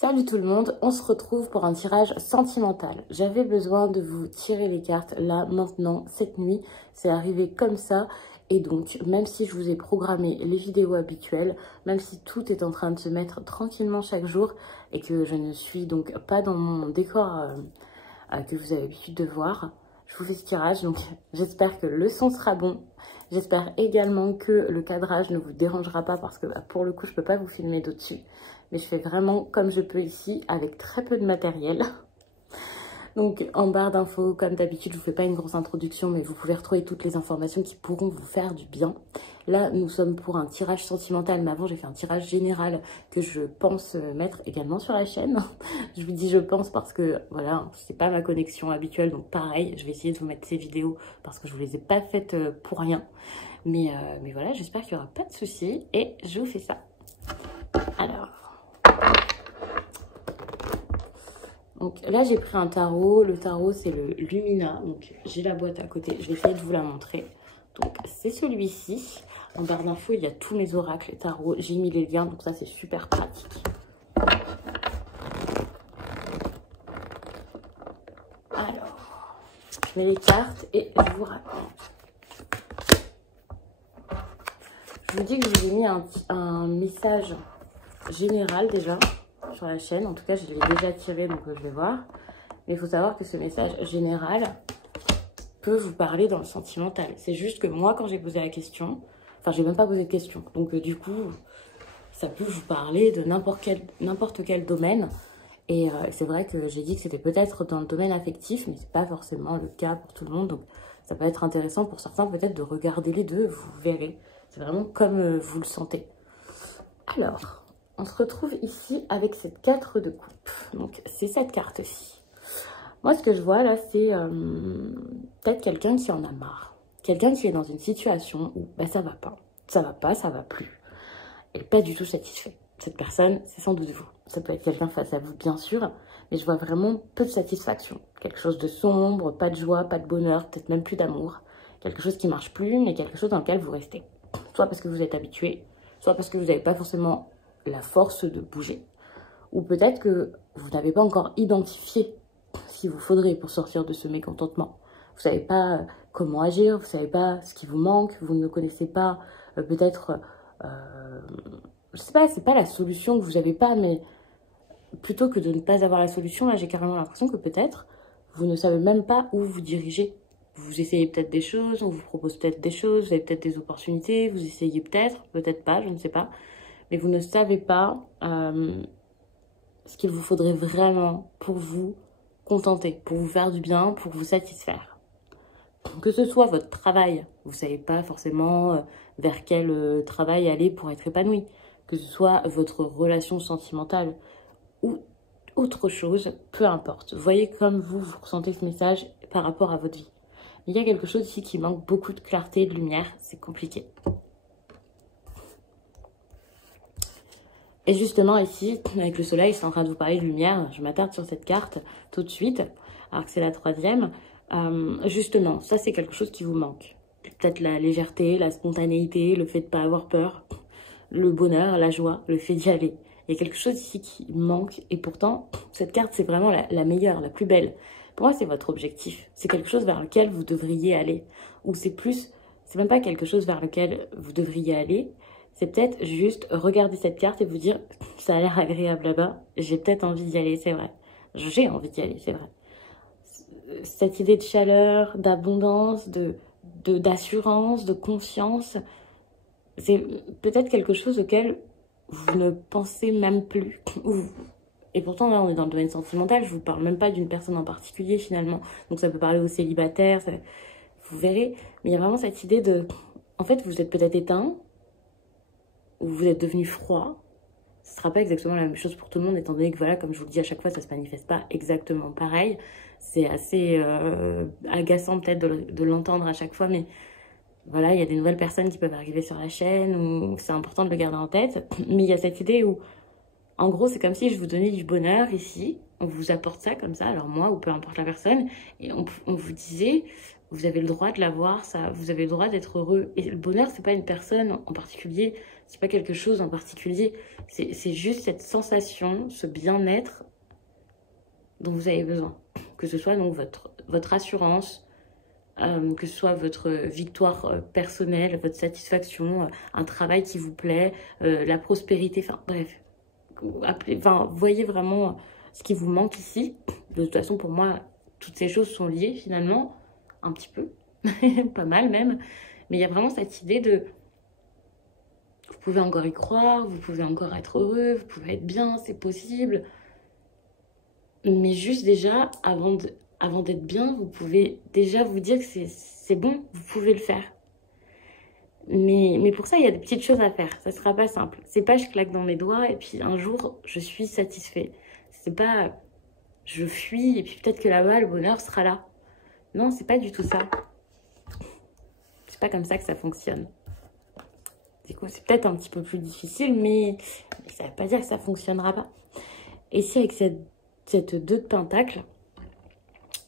Salut tout le monde, on se retrouve pour un tirage sentimental. J'avais besoin de vous tirer les cartes là, maintenant, cette nuit. C'est arrivé comme ça. Et donc, même si je vous ai programmé les vidéos habituelles, même si tout est en train de se mettre tranquillement chaque jour et que je ne suis donc pas dans mon décor que vous avez l'habitude de voir, je vous fais ce tirage. Donc, j'espère que le son sera bon. J'espère également que le cadrage ne vous dérangera pas parce que pour le coup, je ne peux pas vous filmer d'au-dessus. Mais je fais vraiment comme je peux ici, avec très peu de matériel. Donc en barre d'infos, comme d'habitude, je ne vous fais pas une grosse introduction, mais vous pouvez retrouver toutes les informations qui pourront vous faire du bien. Là, nous sommes pour un tirage sentimental, mais avant, j'ai fait un tirage général que je pense mettre également sur la chaîne. Je vous dis je pense parce que, voilà, c'est pas ma connexion habituelle, donc pareil, je vais essayer de vous mettre ces vidéos parce que je ne vous les ai pas faites pour rien. Mais voilà, j'espère qu'il n'y aura pas de soucis et je vous fais ça. Alors... Donc là, j'ai pris un tarot. Le tarot, c'est le Lumina. Donc, j'ai la boîte à côté. Je vais essayer de vous la montrer. Donc, c'est celui-ci. En barre d'infos, il y a tous mes oracles et tarots. J'ai mis les liens, donc ça, c'est super pratique. Alors, je mets les cartes et je vous raconte. Je vous dis que je vous ai mis un message général déjà sur la chaîne. En tout cas, je l'ai déjà tiré, donc je vais voir. Mais il faut savoir que ce message général peut vous parler dans le sentimental. C'est juste que moi, quand j'ai posé la question, enfin, j'ai même pas posé de question. Donc, du coup, ça peut vous parler de n'importe quel domaine. Et c'est vrai que j'ai dit que c'était peut-être dans le domaine affectif, mais c'est pas forcément le cas pour tout le monde. Donc, ça peut être intéressant pour certains peut-être de regarder les deux, vous verrez. C'est vraiment comme vous le sentez. Alors... on se retrouve ici avec cette 4 de coupe. Donc, c'est cette carte-ci. Moi, ce que je vois là, c'est peut-être quelqu'un qui en a marre. Quelqu'un qui est dans une situation où bah, ça va pas, ça va plus. Elle n'est pas du tout satisfaite. Cette personne, c'est sans doute vous. Ça peut être quelqu'un face à vous, bien sûr, mais je vois vraiment peu de satisfaction. Quelque chose de sombre, pas de joie, pas de bonheur, peut-être même plus d'amour. Quelque chose qui marche plus, mais quelque chose dans lequel vous restez. Soit parce que vous êtes habitué, soit parce que vous n'avez pas forcément la force de bouger. Ou peut-être que vous n'avez pas encore identifié ce qu'il vous faudrait pour sortir de ce mécontentement. Vous ne savez pas comment agir, vous ne savez pas ce qui vous manque, vous ne connaissez pas peut-être, je sais pas, c'est pas la solution que vous n'avez pas, mais plutôt que de ne pas avoir la solution, là j'ai carrément l'impression que peut-être vous ne savez même pas où vous dirigez. Vous essayez peut-être des choses, on vous propose peut-être des choses, vous avez peut-être des opportunités, vous essayez peut-être pas, je ne sais pas. Mais vous ne savez pas ce qu'il vous faudrait vraiment pour vous contenter, pour vous faire du bien, pour vous satisfaire. Que ce soit votre travail, vous ne savez pas forcément vers quel travail aller pour être épanoui. Que ce soit votre relation sentimentale ou autre chose, peu importe. Voyez comme vous ressentez ce message par rapport à votre vie. Il y a quelque chose ici qui manque beaucoup de clarté, de lumière, c'est compliqué. Et justement ici, avec le soleil, c'est en train de vous parler de lumière. Je m'attarde sur cette carte tout de suite, alors que c'est la 3e. Justement, ça c'est quelque chose qui vous manque. Peut-être la légèreté, la spontanéité, le fait de ne pas avoir peur, le bonheur, la joie, le fait d'y aller. Il y a quelque chose ici qui manque et pourtant, cette carte c'est vraiment la meilleure, la plus belle. Pour moi, c'est votre objectif. C'est quelque chose vers lequel vous devriez aller. Ou c'est même pas quelque chose vers lequel vous devriez aller. C'est peut-être juste regarder cette carte et vous dire « ça a l'air agréable là-bas, j'ai peut-être envie d'y aller, c'est vrai. J'ai envie d'y aller, c'est vrai. » Cette idée de chaleur, d'abondance, d'assurance, de confiance, c'est peut-être quelque chose auquel vous ne pensez même plus. Et pourtant, là, on est dans le domaine sentimental, je ne vous parle même pas d'une personne en particulier finalement. Donc ça peut parler aux célibataires, vous verrez. Mais il y a vraiment cette idée de... en fait, vous êtes peut-être éteint, ou vous êtes devenu froid. Ce ne sera pas exactement la même chose pour tout le monde, étant donné que, voilà, comme je vous le dis à chaque fois, ça ne se manifeste pas exactement pareil. C'est assez agaçant peut-être de l'entendre à chaque fois, mais voilà, il y a des nouvelles personnes qui peuvent arriver sur la chaîne, ou c'est important de le garder en tête. Mais il y a cette idée où, en gros, c'est comme si je vous donnais du bonheur ici, on vous apporte ça comme ça, alors moi, ou peu importe la personne, et on vous disait, vous avez le droit de l'avoir, ça, vous avez le droit d'être heureux. Et le bonheur, c'est pas une personne en particulier, c'est pas quelque chose en particulier, c'est juste cette sensation, ce bien-être dont vous avez besoin. Que ce soit donc votre assurance, que ce soit votre victoire personnelle, votre satisfaction, un travail qui vous plaît, la prospérité, enfin bref. Voyez vraiment ce qui vous manque ici. De toute façon, pour moi, toutes ces choses sont liées finalement, un petit peu, pas mal même. Mais il y a vraiment cette idée de... Vous pouvez encore y croire, vous pouvez encore être heureux, vous pouvez être bien, c'est possible. Mais juste déjà, avant d'être bien, vous pouvez déjà vous dire que c'est bon, vous pouvez le faire. Mais pour ça, il y a des petites choses à faire. Ça ne sera pas simple. C'est pas je claque dans mes doigts et puis un jour, je suis satisfait. C'est pas je fuis et puis peut-être que là-bas, le bonheur sera là. Non, c'est pas du tout ça. C'est pas comme ça que ça fonctionne. Du coup, c'est peut-être un petit peu plus difficile, mais ça ne veut pas dire que ça ne fonctionnera pas. Et ici, avec cette 2 de pentacle,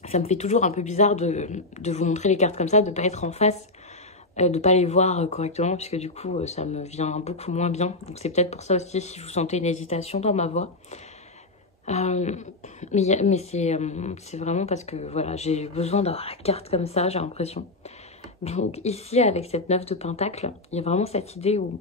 ça me fait toujours un peu bizarre de vous montrer les cartes comme ça, de ne pas être en face, de ne pas les voir correctement, puisque du coup, ça me vient beaucoup moins bien. Donc c'est peut-être pour ça aussi, si vous sentez une hésitation dans ma voix. Mais c'est vraiment parce que voilà, j'ai besoin d'avoir la carte comme ça, j'ai l'impression. Donc ici, avec cette 9 de pentacle, il y a vraiment cette idée où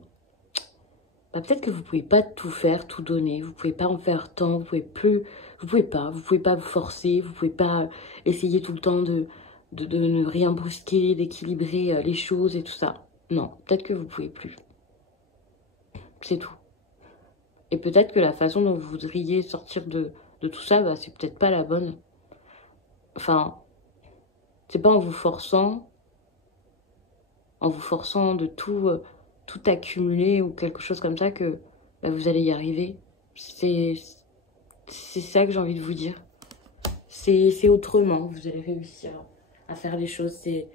peut-être que vous pouvez pas tout faire, tout donner, vous pouvez pas en faire tant, vous pouvez pas vous forcer, vous pouvez pas essayer tout le temps de ne rien brusquer, d'équilibrer les choses et tout ça. Non, peut-être que vous pouvez plus. C'est tout. Et peut-être que la façon dont vous voudriez sortir de tout ça, c'est peut-être pas la bonne. Enfin, c'est pas en vous forçant de tout accumuler ou quelque chose comme ça que vous allez y arriver. C'est ça que j'ai envie de vous dire. C'est autrement que vous allez réussir à faire les choses. C'est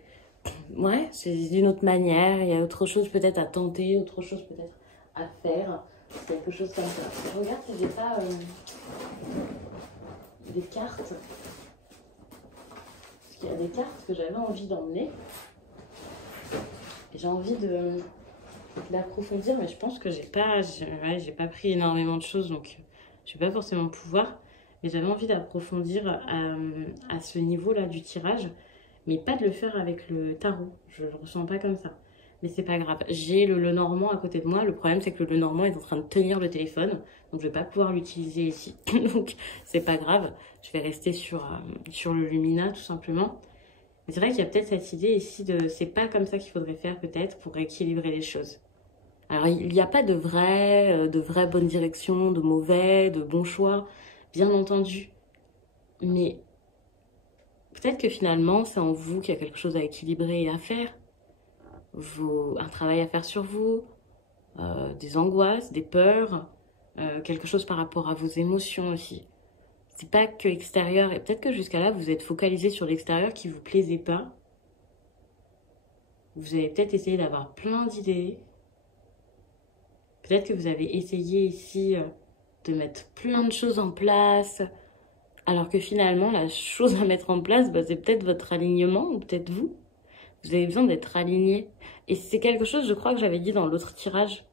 d'une autre manière. Il y a autre chose peut-être à tenter, autre chose peut-être à faire. Quelque chose comme ça. Je regarde si j'ai pas des cartes. Parce qu'il y a des cartes que j'avais envie d'emmener. J'ai envie d'approfondir, mais je pense que j'ai pas pris énormément de choses, donc je vais pas forcément pouvoir. Mais j'avais envie d'approfondir à ce niveau-là du tirage, mais pas de le faire avec le tarot. Je le ressens pas comme ça. Mais c'est pas grave. J'ai le Lenormand à côté de moi. Le problème, c'est que le Lenormand est en train de tenir le téléphone, donc je vais pas pouvoir l'utiliser ici. Donc c'est pas grave. Je vais rester sur le Lumina tout simplement. C'est vrai qu'il y a peut-être cette idée ici de c'est pas comme ça qu'il faudrait faire peut-être pour équilibrer les choses. Alors il n'y a pas de vraie bonne direction, de mauvais, de bon choix, bien entendu. Mais peut-être que finalement c'est en vous qu'il y a quelque chose à équilibrer et à faire. Un travail à faire sur vous, des angoisses, des peurs, quelque chose par rapport à vos émotions aussi. C'est pas que extérieur, et peut-être que jusqu'à là, vous êtes focalisé sur l'extérieur qui vous plaisait pas. Vous avez peut-être essayé d'avoir plein d'idées. Peut-être que vous avez essayé ici de mettre plein de choses en place, alors que finalement, la chose à mettre en place, c'est peut-être votre alignement, ou peut-être vous. Vous avez besoin d'être aligné. Et c'est quelque chose, je crois, que j'avais dit dans l'autre tirage.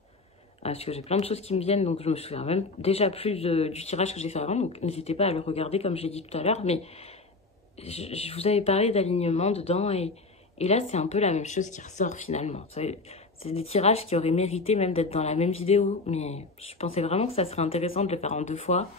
Parce que j'ai plein de choses qui me viennent, donc je me souviens même déjà plus du tirage que j'ai fait avant. Donc n'hésitez pas à le regarder comme j'ai dit tout à l'heure. Mais je vous avais parlé d'alignement dedans. Et là, c'est un peu la même chose qui ressort finalement. C'est des tirages qui auraient mérité même d'être dans la même vidéo. Mais je pensais vraiment que ça serait intéressant de le faire en 2 fois.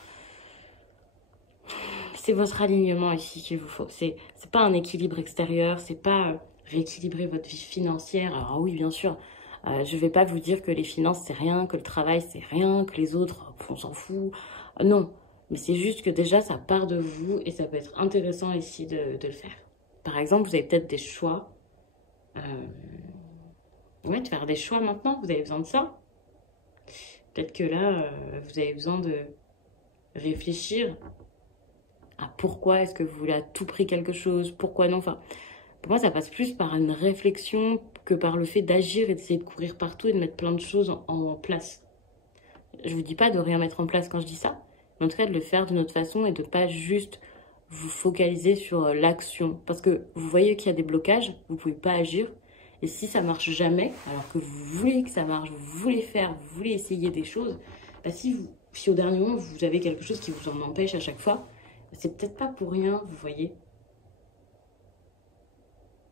C'est votre alignement ici qu'il vous faut. C'est pas un équilibre extérieur, c'est pas rééquilibrer votre vie financière. Alors oui, bien sûr, je vais pas vous dire que les finances c'est rien, que le travail c'est rien, que les autres, on s'en fout. Non, mais c'est juste que déjà ça part de vous et ça peut être intéressant ici de le faire. Par exemple, vous avez peut-être des choix. De faire des choix maintenant, vous avez besoin de ça. Peut-être que là, vous avez besoin de réfléchir à pourquoi est-ce que vous voulez à tout prix quelque chose, pourquoi non. Enfin, pour moi, ça passe plus par une réflexion que par le fait d'agir et d'essayer de courir partout et de mettre plein de choses en place. Je vous dis pas de rien mettre en place quand je dis ça, mais en tout cas de le faire d'une autre façon et de pas juste vous focalisez sur l'action. Parce que vous voyez qu'il y a des blocages, vous ne pouvez pas agir. Et si ça marche jamais, alors que vous voulez que ça marche, vous voulez faire, vous voulez essayer des choses, bah si au dernier moment, vous avez quelque chose qui vous en empêche à chaque fois, c'est peut-être pas pour rien, vous voyez.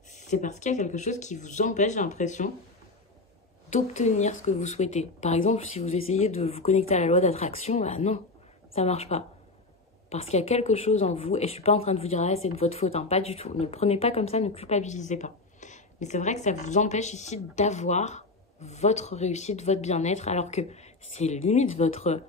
C'est parce qu'il y a quelque chose qui vous empêche, j'ai l'impression, d'obtenir ce que vous souhaitez. Par exemple, si vous essayez de vous connecter à la loi d'attraction, bah non, ça marche pas. Parce qu'il y a quelque chose en vous, et je suis pas en train de vous dire, ah, c'est de votre faute, hein, pas du tout. Ne le prenez pas comme ça, ne culpabilisez pas. Mais c'est vrai que ça vous empêche ici d'avoir votre réussite, votre bien-être, alors que c'est limite votre...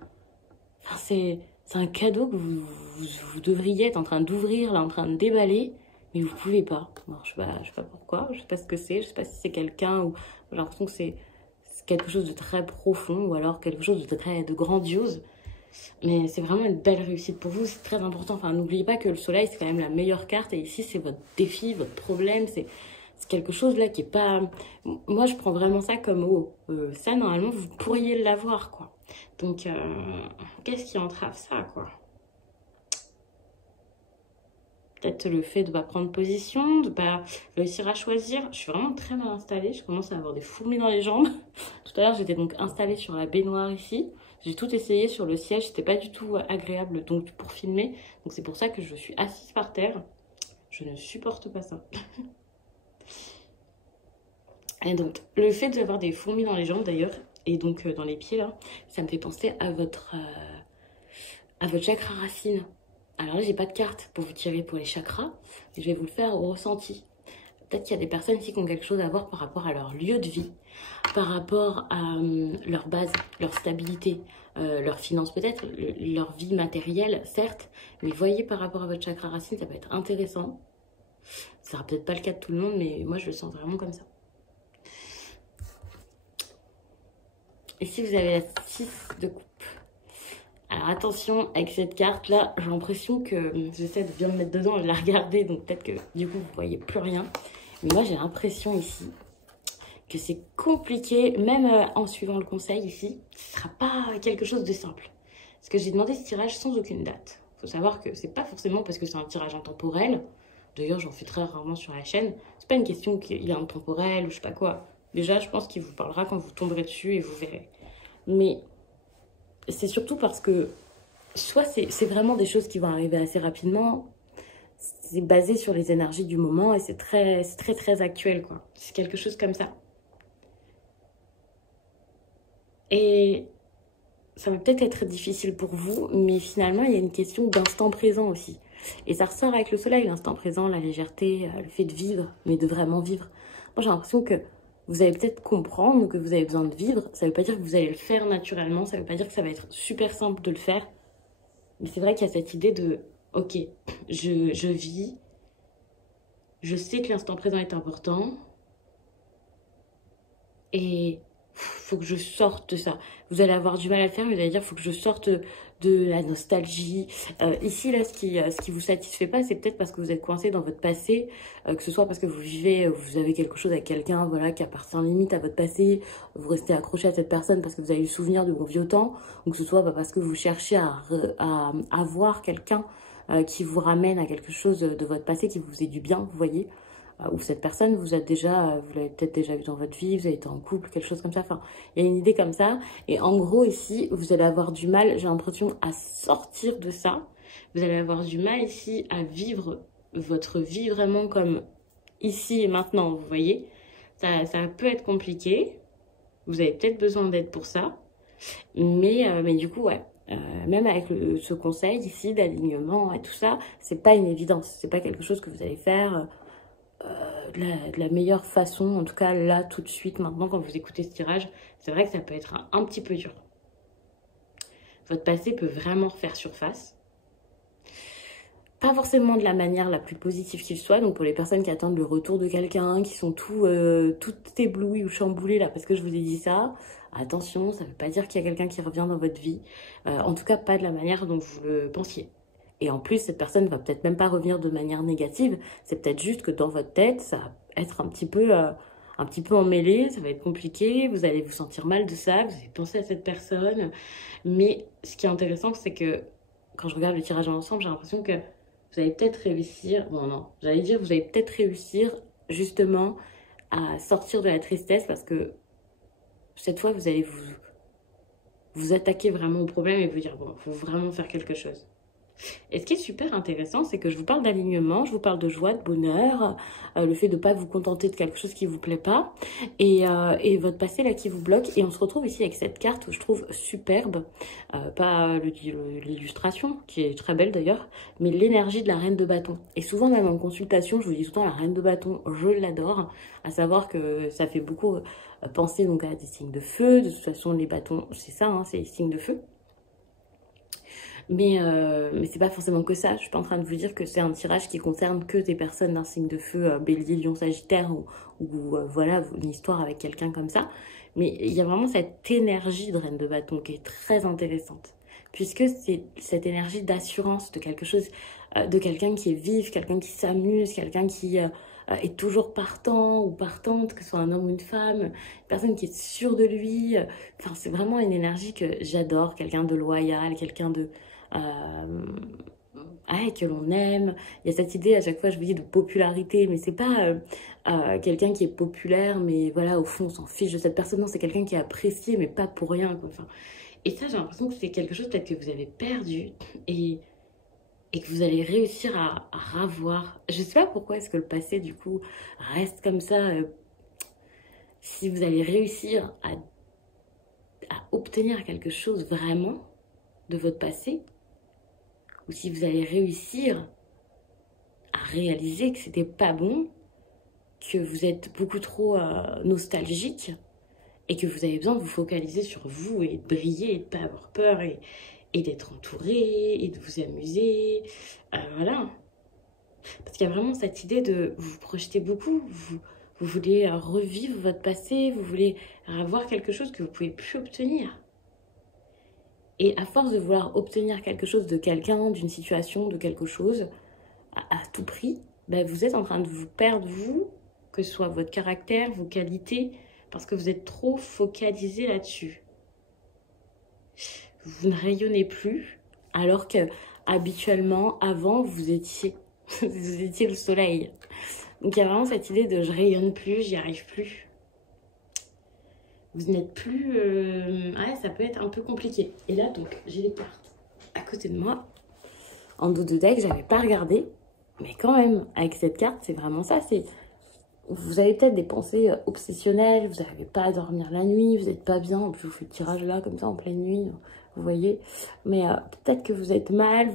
Enfin, c'est un cadeau que vous devriez être en train d'ouvrir, là, en train de déballer, mais vous pouvez pas. Alors, je sais pas pourquoi, je sais pas ce que c'est, je sais pas si c'est quelqu'un ou... J'ai l'impression que c'est quelque chose de très profond ou alors quelque chose de grandiose. Mais c'est vraiment une belle réussite pour vous, c'est très important. Enfin, n'oubliez pas que le soleil, c'est quand même la meilleure carte. Et ici, c'est votre défi, votre problème. C'est quelque chose là qui est pas... Moi, je prends vraiment ça comme ça, normalement, vous pourriez l'avoir, quoi. Donc, qu'est-ce qui entrave ça, quoi? Peut-être le fait de ne pas prendre position, de ne pas réussir à choisir. Je suis vraiment très mal installée. Je commence à avoir des fourmis dans les jambes. Tout à l'heure, j'étais donc installée sur la baignoire ici. J'ai tout essayé sur le siège. C'était pas du tout agréable donc pour filmer. Donc c'est pour ça que je suis assise par terre. Je ne supporte pas ça. Et donc, le fait d'avoir des fourmis dans les jambes d'ailleurs, et donc dans les pieds là, ça me fait penser à votre chakra racine. Alors là, j'ai pas de carte pour vous tirer pour les chakras, mais je vais vous le faire au ressenti. Peut-être qu'il y a des personnes ici qui ont quelque chose à voir par rapport à leur lieu de vie, par rapport à leur base, leur stabilité, leurs finances peut-être, leur vie matérielle, certes, mais voyez par rapport à votre chakra racine, ça peut être intéressant. Ça sera peut-être pas le cas de tout le monde, mais moi je le sens vraiment comme ça. Ici, vous avez la 6 de coupe. Alors attention, avec cette carte-là, j'ai l'impression que j'essaie de bien me mettre dedans et de la regarder, donc peut-être que du coup, vous voyez plus rien. Mais moi, j'ai l'impression ici que c'est compliqué, même en suivant le conseil ici, ce ne sera pas quelque chose de simple. Parce que j'ai demandé ce tirage sans aucune date. Il faut savoir que c'est pas forcément parce que c'est un tirage intemporel. D'ailleurs, j'en fais très rarement sur la chaîne. C'est pas une question qu'il est intemporel ou je sais pas quoi. Déjà, je pense qu'il vous parlera quand vous tomberez dessus et vous verrez. Mais c'est surtout parce que soit c'est vraiment des choses qui vont arriver assez rapidement, c'est basé sur les énergies du moment et c'est très actuel, quoi. C'est quelque chose comme ça. Et ça va peut-être être difficile pour vous, mais finalement, il y a une question d'instant présent aussi. Et ça ressort avec le soleil, l'instant présent, la légèreté, le fait de vivre, mais de vraiment vivre. Moi, j'ai l'impression que vous allez peut-être comprendre que vous avez besoin de vivre. Ça ne veut pas dire que vous allez le faire naturellement, ça ne veut pas dire que ça va être super simple de le faire. Mais c'est vrai qu'il y a cette idée de, ok, je vis, je sais que l'instant présent est important, et faut que je sorte de ça. Vous allez avoir du mal à le faire, mais vous allez dire, faut que je sorte de la nostalgie. Ici, là, ce qui vous satisfait pas, c'est peut-être parce que vous êtes coincé dans votre passé, que ce soit parce que vous avez quelque chose avec quelqu'un, voilà, qui appartient limite à votre passé, vous restez accroché à cette personne parce que vous avez le souvenir de vos vieux temps, ou que ce soit parce que vous cherchez à avoir quelqu'un qui vous ramène à quelque chose de votre passé, qui vous faisait du bien, vous voyez. Ou cette personne, vous l'avez peut-être déjà vu dans votre vie, vous avez été en couple, quelque chose comme ça. Enfin, il y a une idée comme ça. Et en gros, ici, vous allez avoir du mal, j'ai l'impression, à sortir de ça. Vous allez avoir du mal ici à vivre votre vie vraiment comme ici et maintenant, vous voyez. Ça peut être compliqué. Vous avez peut-être besoin d'aide pour ça. Mais du coup, ouais. Même avec ce conseil ici d'alignement et tout ça, c'est pas une évidence. C'est pas quelque chose que vous allez faire... de la meilleure façon, en tout cas là tout de suite maintenant quand vous écoutez ce tirage, c'est vrai que ça peut être un petit peu dur. Votre passé peut vraiment refaire surface, pas forcément de la manière la plus positive qu'il soit. Donc pour les personnes qui attendent le retour de quelqu'un, qui sont tout éblouies ou chamboulées là parce que je vous ai dit ça, attention, ça veut pas dire qu'il y a quelqu'un qui revient dans votre vie, en tout cas pas de la manière dont vous le pensiez. Et en plus, cette personne va peut-être même pas revenir de manière négative. C'est peut-être juste que dans votre tête, ça va être un petit peu emmêlé, ça va être compliqué, vous allez vous sentir mal de ça, vous allez penser à cette personne. Mais ce qui est intéressant, c'est que quand je regarde le tirage ensemble, j'ai l'impression que vous allez peut-être réussir, bon non, j'allais dire vous allez peut-être réussir justement à sortir de la tristesse parce que cette fois vous allez vous attaquer vraiment au problème et vous dire bon, il faut vraiment faire quelque chose. Et ce qui est super intéressant, c'est que je vous parle d'alignement, je vous parle de joie, de bonheur, le fait de ne pas vous contenter de quelque chose qui ne vous plaît pas, et votre passé là qui vous bloque. Et on se retrouve ici avec cette carte que je trouve superbe, pas l'illustration, qui est très belle d'ailleurs, mais l'énergie de la reine de bâton. Et souvent même en consultation, je vous dis tout le temps, la reine de bâton, je l'adore, à savoir que ça fait beaucoup penser donc à des signes de feu. De toute façon, les bâtons, c'est ça, hein, c'est les signes de feu. Mais c'est pas forcément que ça. Je suis pas en train de vous dire que c'est un tirage qui concerne que des personnes d'un signe de feu, bélier, lion, sagittaire, ou voilà, une histoire avec quelqu'un comme ça. Mais il y a vraiment cette énergie de reine de bâton qui est très intéressante. Puisque c'est cette énergie d'assurance de quelque chose, de quelqu'un qui est vif, quelqu'un qui s'amuse, quelqu'un qui est toujours partant ou partante, que ce soit un homme ou une femme, une personne qui est sûre de lui. Enfin, c'est vraiment une énergie que j'adore, quelqu'un de loyal, quelqu'un de... que l'on aime. Il y a cette idée, à chaque fois, je vous dis, de popularité, mais c'est pas quelqu'un qui est populaire, mais voilà, au fond, on s'en fiche de cette personne. Non, c'est quelqu'un qui est apprécié, mais pas pour rien, quoi. Enfin, et ça, j'ai l'impression que c'est quelque chose peut-être que vous avez perdu et que vous allez réussir à ravoir. Je sais pas pourquoi est-ce que le passé, du coup, reste comme ça. Si vous allez réussir à obtenir quelque chose vraiment de votre passé, ou si vous allez réussir à réaliser que c'était pas bon, que vous êtes beaucoup trop nostalgique et que vous avez besoin de vous focaliser sur vous et de briller et de pas avoir peur et d'être entouré et de vous amuser. Voilà. Parce qu'il y a vraiment cette idée de vous projeter beaucoup, vous voulez revivre votre passé, vous voulez avoir quelque chose que vous ne pouvez plus obtenir. Et à force de vouloir obtenir quelque chose de quelqu'un, d'une situation, de quelque chose, à tout prix, ben vous êtes en train de vous perdre, vous, que ce soit votre caractère, vos qualités, parce que vous êtes trop focalisé là-dessus. Vous ne rayonnez plus, alors que habituellement, avant, vous étiez le soleil. Donc il y a vraiment cette idée de je rayonne plus, j'y arrive plus. Vous n'êtes plus... Ouais, ça peut être un peu compliqué. Et là, donc, j'ai les cartes à côté de moi. En dos de deck, j'avais pas regardé. Mais quand même, avec cette carte, c'est vraiment ça. C'est vous avez peut-être des pensées obsessionnelles, vous n'arrivez pas à dormir la nuit, vous n'êtes pas bien. Je vous fais le tirage là, comme ça, en pleine nuit, vous voyez. Mais peut-être que vous êtes mal,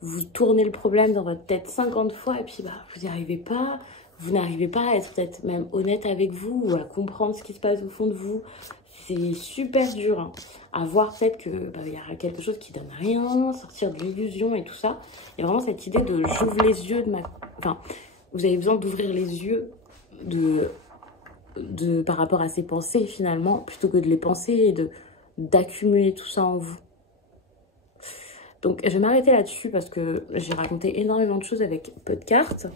vous tournez le problème dans votre tête 50 fois et puis bah, vous n'y arrivez pas. Vous n'arrivez pas à être peut-être même honnête avec vous ou à comprendre ce qui se passe au fond de vous. C'est super dur hein, à voir peut-être que y a quelque chose qui donne rien, sortir de l'illusion et tout ça. Il y a vraiment cette idée de j'ouvre les yeux de ma... Enfin, vous avez besoin d'ouvrir les yeux par rapport à ces pensées finalement, plutôt que de les penser et d'accumuler tout ça en vous. Donc je vais m'arrêter là-dessus parce que j'ai raconté énormément de choses avec peu de cartes.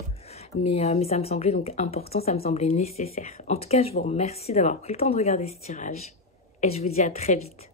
Mais ça me semblait donc important, ça me semblait nécessaire. En tout cas, je vous remercie d'avoir pris le temps de regarder ce tirage. Et je vous dis à très vite.